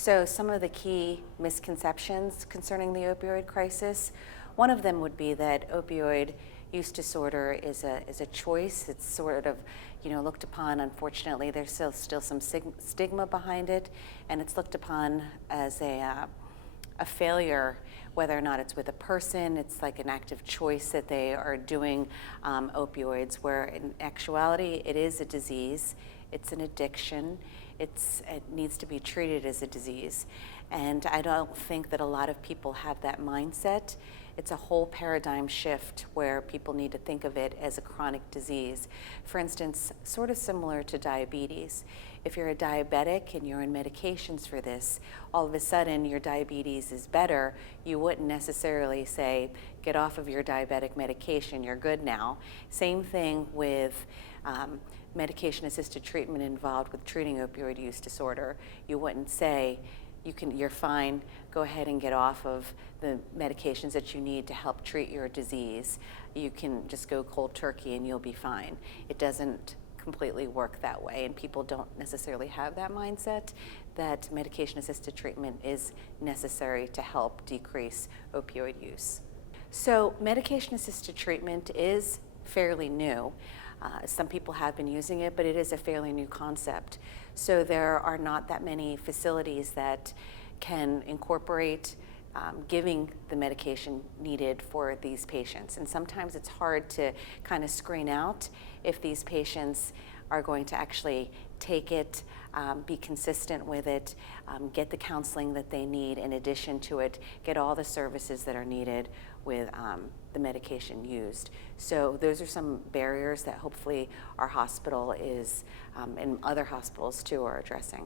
So some of the key misconceptions concerning the opioid crisis, one of them would be that opioid use disorder is a choice. It's sort of, looked upon, unfortunately, there's still some stigma behind it, and it's looked upon as a failure, whether or not it's with a person. It's like an active choice that they are doing opioids, where in actuality it is a disease, it's an addiction, it needs to be treated as a disease. And I don't think that a lot of people have that mindset. It's a whole paradigm shift where people need to think of it as a chronic disease. For instance, sort of similar to diabetes. If you're a diabetic and you're on medications for this, all of a sudden your diabetes is better, you wouldn't necessarily say, get off of your diabetic medication, you're good now. Same thing with medication-assisted treatment involved with treating opioid use disorder. You wouldn't say, you're fine, go ahead and get off of the medications that you need to help treat your disease. You can just go cold turkey and you'll be fine. It doesn't completely work that way, and people don't necessarily have that mindset that medication-assisted treatment is necessary to help decrease opioid use. So medication-assisted treatment is fairly new. Some people have been using it, but it is a fairly new concept. So there are not that many facilities that can incorporate giving the medication needed for these patients. And sometimes it's hard to kind of screen out if these patients are going to actually take it, be consistent with it, get the counseling that they need in addition to it, get all the services that are needed with the medication used. So those are some barriers that hopefully our hospital is, and other hospitals too, are addressing.